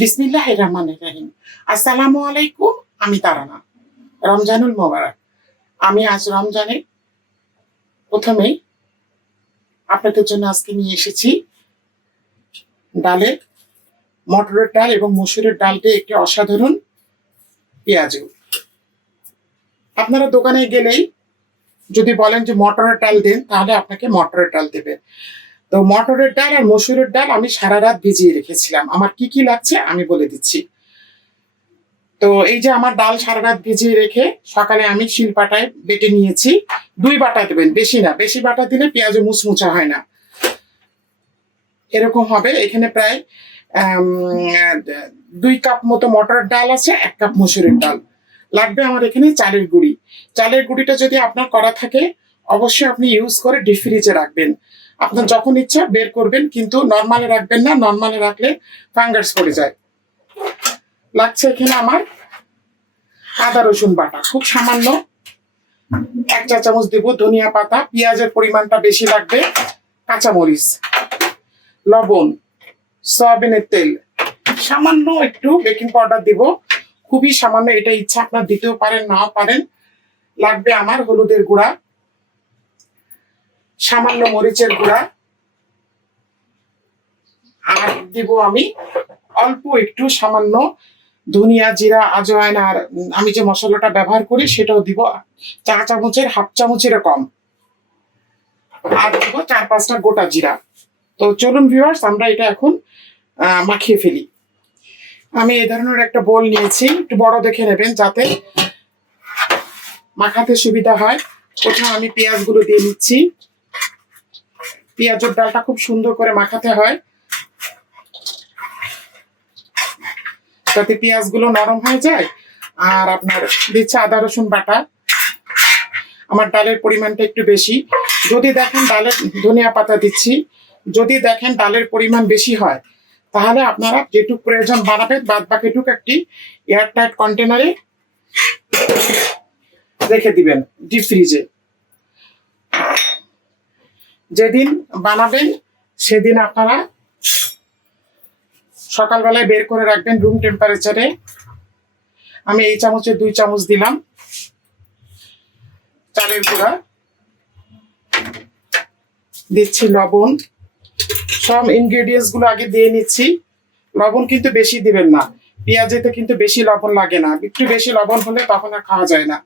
বিসমিল্লাহ রহমান রাহিম। আসসালামু আলাইকুম আমি তারানা, রমজানুল মোবারক। আমি আজ রমজানে প্রথমেই আপনাদের জন্য আজকে নিয়ে এসেছি ডালের মটরের ডাল এবং মসুরের ডাল দিয়ে একটি অসাধারণ পেঁয়াজু আপনারা দোকানে গেলেই যদি বলেন যে মটরের ডাল দেন, তাহলে আপনাকে মটরের ডাল দেবে তো মটরের ডাল আর মসুরের ডাল আমি সারা রাত ভিজিয়ে রেখেছিলাম। আমার কি কি লাগছে আমি বলে দিচ্ছি। তো এই যে আমার ডাল সারা রাত ভিজিয়ে রেখে সকালে আমি শিলপাটায় বেটে নিয়েছি। দুই বাটা দেবেন, বেশি না। বেশি বাটা দিলে পেঁয়াজ মুচমুচা হয় না। এরকম হবে। এখানে প্রায় দুই কাপ মতো মটরের ডাল আছে, এক কাপ মসুরের ডাল। লাগবে আমার এখানে চালের গুঁড়ি। চালের গুঁড়িটা যদি আপনার করা থাকে, অবশ্যই আপনি ইউজ করে ডিপ ফ্রিজে রাখবেন। আপনার যখন ইচ্ছা বের করবেন, কিন্তু নর্মালে রাখবেন না, নর্মালে রাখলে ফাঙ্গাস পড়ে যায়। লাগছে এখানে আমার আদা, রসুন বাটা। খুব সামান্য এক চা চামচ দেব, ধনিয়া পাতা, পেঁয়াজের পরিমাণটা বেশি লাগবে, কাঁচামরিচ, লবণ, সয়াবিনের তেল। সামান্য একটু বেকিং পাউডার দিব। খুবই সামান্য, এটা ইচ্ছা, আপনার দিতেও পারেন, নাও পারেন। লাগবে আমার হলুদের গুঁড়া। সামান্য মরিচের গুঁড়া। আর দিব আমি অল্প একটু সামান্য ধনিয়া, জিরা, আজওয়াইন, আর আমি যে মশলাটা ব্যবহার করি সেটাও দিব। চা চামচের, হাফ চামচের কম। আর দিব চার পাঁচটা গোটা জিরা। তো চলুন ভিউয়ার্স আমরা এটা এখন মাখিয়ে ফেলি। আমি এই ধরনের একটা বোল নিয়েছি, একটু বড় দেখে নেবেন যাতে মাখাতে সুবিধা হয়। প্রথমে আমি পেঁয়াজগুলো দিয়ে নিচ্ছি। পেঁয়াজের ডালটা খুব সুন্দর করে মাখাতে হয়। যাতে পেঁয়াজগুলো নরম হয়ে যায় আর আপনার দিচ্ছে আদা, রসুন বাটা। আমার ডালের পরিমাণটা একটু বেশি। যদি দেখেন ডালের ধনিয়া পাতা দিচ্ছি, যদি দেখেন ডালের পরিমাণ বেশি হয়, তাহলে আপনারা যেটুক প্রয়োজন বানাবেন বাদ বাকিটুক একটি এয়ারটাইট কন্টেনারে রেখে দিবেন, ডিপ ফ্রিজে। যেদিন বানাবেন, সেদিন আপনারা সকালবেলায় বের করে রাখবেন রুম টেম্পারেচারে আমি এই চামচে দুই চামচ দিলাম। চালের গুঁড়া। দিচ্ছি লবণ। সব ইনগ্রেডিয়েন্টসগুলো আগে দিয়ে নিচ্ছি। লবণ কিন্তু বেশি দিবেন না। পেঁয়াজেতে কিন্তু বেশি লবণ লাগে না। একটু বেশি লবণ হলে তখন আর খাওয়া যায় না।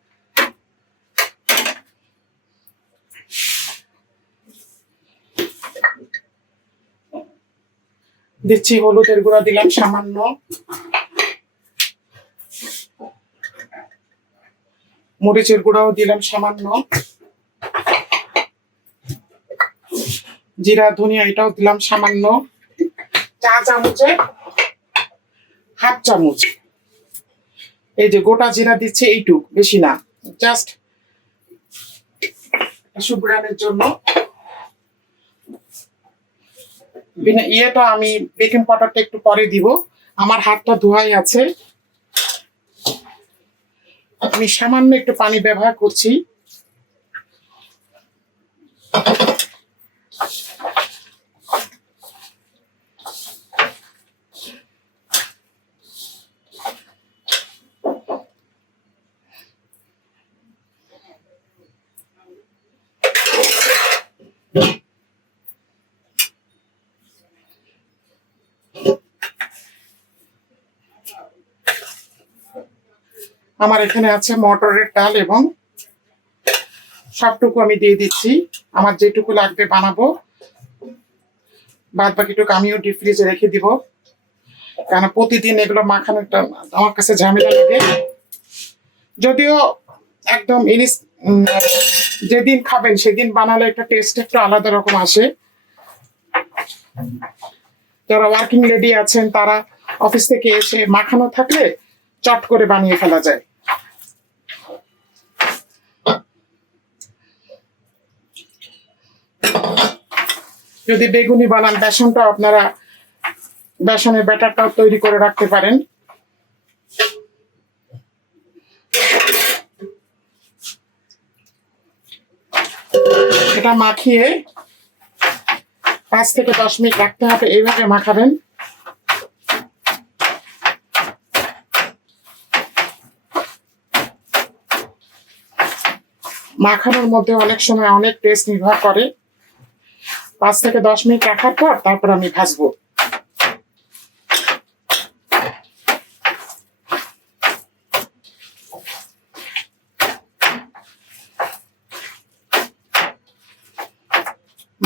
দিচ্ছি, হলুদের গুঁড়া দিলাম, সামান্য। মরিচের গুঁড়াও দিলাম, সামান্য। জিরা, ধনিয়া, এটাও দিলাম, সামান্য। চা চামচে, হাফ চামচ। এই যে গোটা জিরা দিচ্ছে, এইটুক, বেশি না। জাস্ট সুব্রানের জন্য। ইয়েটা আমি বেকিং পাউডারটা একটু পরে দিব। আমার হাতটা ধোয়াই আছে। আমি সামান্য একটু পানি ব্যবহার করছি। আমার এখানে আছে মটরের ডাল এবং সবটুকু আমি দিয়ে দিচ্ছি। আমার যেটুকু লাগবে বানাবো। বাদ বাকিটুকু আমিও ডিপ ফ্রিজে রেখে দিব। কেন প্রতিদিন এগুলো মাখানোটা আমার কাছে ঝামেলা লাগে। যদিও একদম ইনিস যেদিন খাবেন সেদিন বানালে একটা টেস্ট একটু আলাদা রকম আসে। যারা ওয়ার্কিং লেডি আছেন, তারা অফিস থেকে এসে মাখানো থাকলে চট করে বানিয়ে ফেলা যায়। যদি বেগুনি বানান বেসনটা আপনারা, বেসনের ব্যাটারটাও তৈরি করে রাখতে পারেন। এটা মাখিয়ে পাঁচ থেকে দশ মিনিট রাখতে হবে, এইভাবে মাখাবেন। মাখানোর মধ্যে অনেক সময় অনেক টেস্ট নির্ভর করে। পাঁচ থেকে দশ মিনিট রাখার পর তারপর আমি ভাজবো।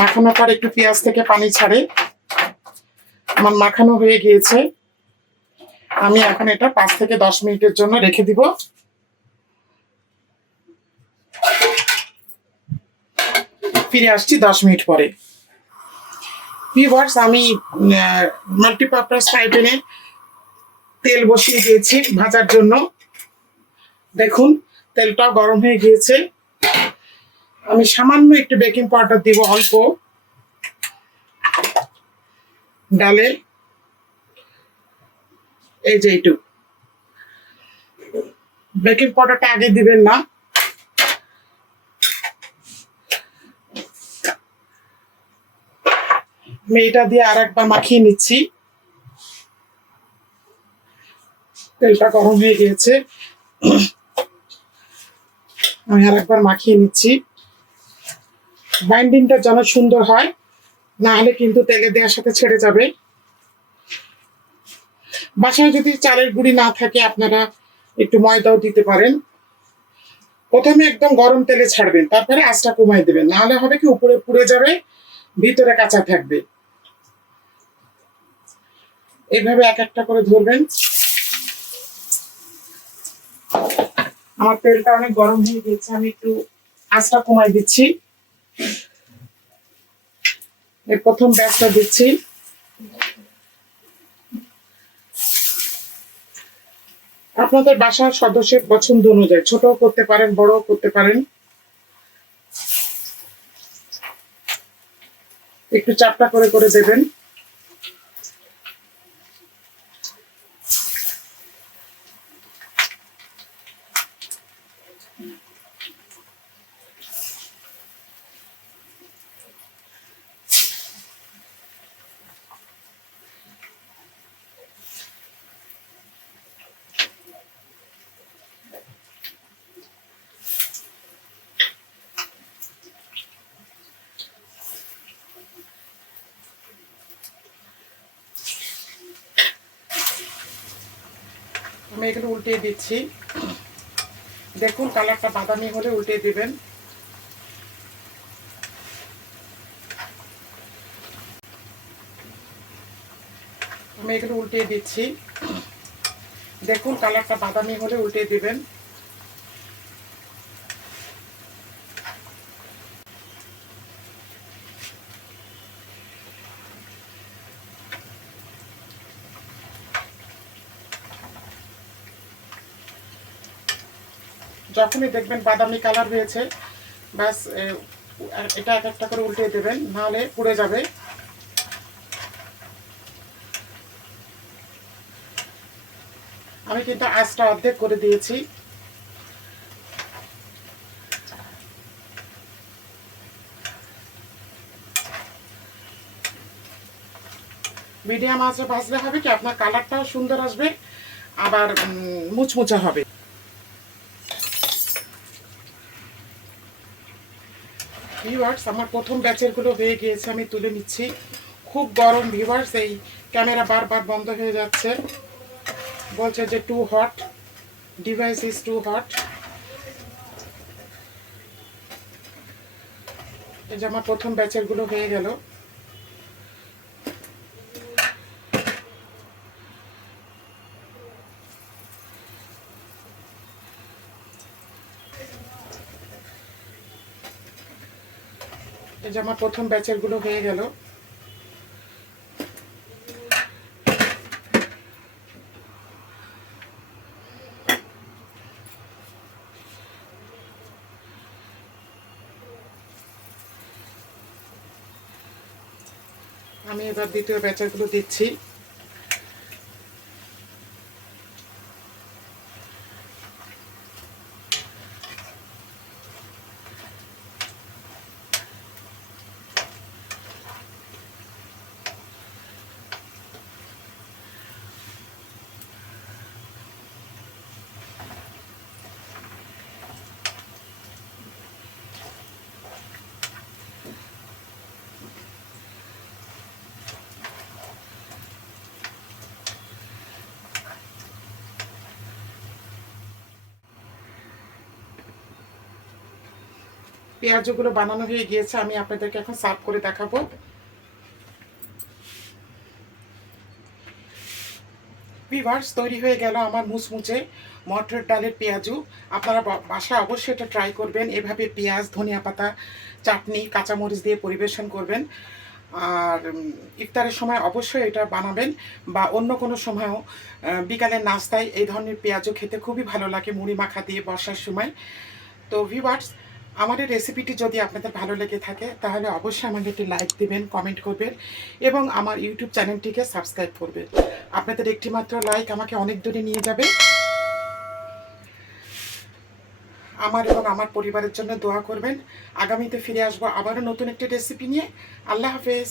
মাখানোর পর একটু পেঁয়াজ থেকে পানি ছাড়ে। আমার মাখানো হয়ে গিয়েছে। আমি এখন এটা পাঁচ থেকে দশ মিনিটের জন্য রেখে দিব। ফিরে আসছি দশ মিনিট পরে। ভিউয়ার্স আমি মাল্টিপারপাস ফ্রাই প্যানে তেল বসিয়ে দিয়েছি ভাজার জন্য। দেখুন, তেলটা গরম হয়ে গিয়েছে। আমি সামান্য একটু বেকিং পাউডার দিব অল্প। ডালে। এই যে এইটুক। বেকিং পাউডারটা আগে দিবেন না। আমি এটা দিয়ে আর একবার মাখিয়ে নিচ্ছি। তেলটা গরম হয়ে গিয়েছে। আমি আর একবার মাখিয়ে নিচ্ছি। বাইন্ডিংটা যেন সুন্দর হয় না হলে কিন্তু তেলে দেওয়ার সাথে ছেড়ে যাবে। বাসায় যদি চালের গুঁড়ি না থাকে, আপনারা একটু ময়দাও দিতে পারেন। প্রথমে একদম গরম তেলে ছাড়বেন, তারপরে আঁচটা কমাই দেবেন। নাহলে হবে কি, উপরে পুড়ে যাবে, ভিতরে কাঁচা থাকবে। এইভাবে এক একটা করে ধরবেন। আমার তেলটা অনেক গরম হয়ে গেছে আমি একটু আঁচটা কমাই দিচ্ছি। এই প্রথম ব্যাচটা দিচ্ছি। আপনাদের বাসার সদস্যের পছন্দ অনুযায়ী, ছোটও করতে পারেন, বড়ও করতে পারেন। একটু চাপটা করে করে দেবেন। আমি এগুলো উল্টিয়ে দিচ্ছি। দেখুন কালারটা বাদামি হলে উল্টে দিবেন। আমি এগুলো উল্টিয়ে দিচ্ছি। দেখুন কালারটা বাদামি হলে উল্টে দিবেন। যখনই দেখবেন বাদামি কালার হয়েছে, ব্যাস এটা এক একটা করে উল্টে দেবেন, নাহলে পুড়ে যাবে। আমি কিন্তু আঁচটা অর্ধেক করে দিয়েছি। মিডিয়াম আঁচে ভাজলে হবে কি? আপনার কালারটাও সুন্দর আসবে, আবার মুচমুচে হবে। ভিউয়ার্স আমার প্রথম ব্যাচেরগুলো হয়ে গিয়েছে, আমি তুলে নিচ্ছি। খুব গরম ভিউয়ার্স এই ক্যামেরা বারবার বন্ধ হয়ে যাচ্ছে। বলছে যে too hot device is too hot এই যে আমার প্রথম ব্যাচেরগুলো হয়ে গেল। যে আমার প্রথম ব্যাচেরগুলো হয়ে গেল। আমি এবার দ্বিতীয় ব্যাচেরগুলো দিচ্ছি। পেঁয়াজগুলো বানানো হয়ে গিয়েছে, আমি আপনাদেরকে এখন সার্ভ করে দেখাবো। ভিভার্স তৈরি হয়ে গেল আমার মুচমুচে মটর ডালের পেঁয়াজু। আপনারা বাসায় অবশ্যই এটা ট্রাই করবেন। এভাবে পেঁয়াজ, ধনিয়া পাতা, চাটনি, কাঁচামরিচ দিয়ে পরিবেশন করবেন। আর ইফতারের সময় অবশ্যই এটা বানাবেন বা অন্য কোনো সময়ও বিকালের নাস্তায় এই ধরনের পেঁয়াজও খেতে খুবই ভালো লাগে মুড়ি মাখা দিয়ে বর্ষার সময়। তো ভিভার্স আমার এই রেসিপিটি যদি আপনাদের ভালো লেগে থাকে, তাহলে অবশ্যই আমাকে একটি লাইক দেবেন কমেন্ট করবেন এবং আমার ইউটিউব চ্যানেলটিকে সাবস্ক্রাইব করবেন। আপনাদের একটি মাত্র লাইক আমাকে অনেক দূরে নিয়ে যাবে। আমার এবং আমার পরিবারের জন্য দোয়া করবেন। আগামীতে ফিরে আসব আবারও নতুন একটি রেসিপি নিয়ে। আল্লাহ হাফেজ।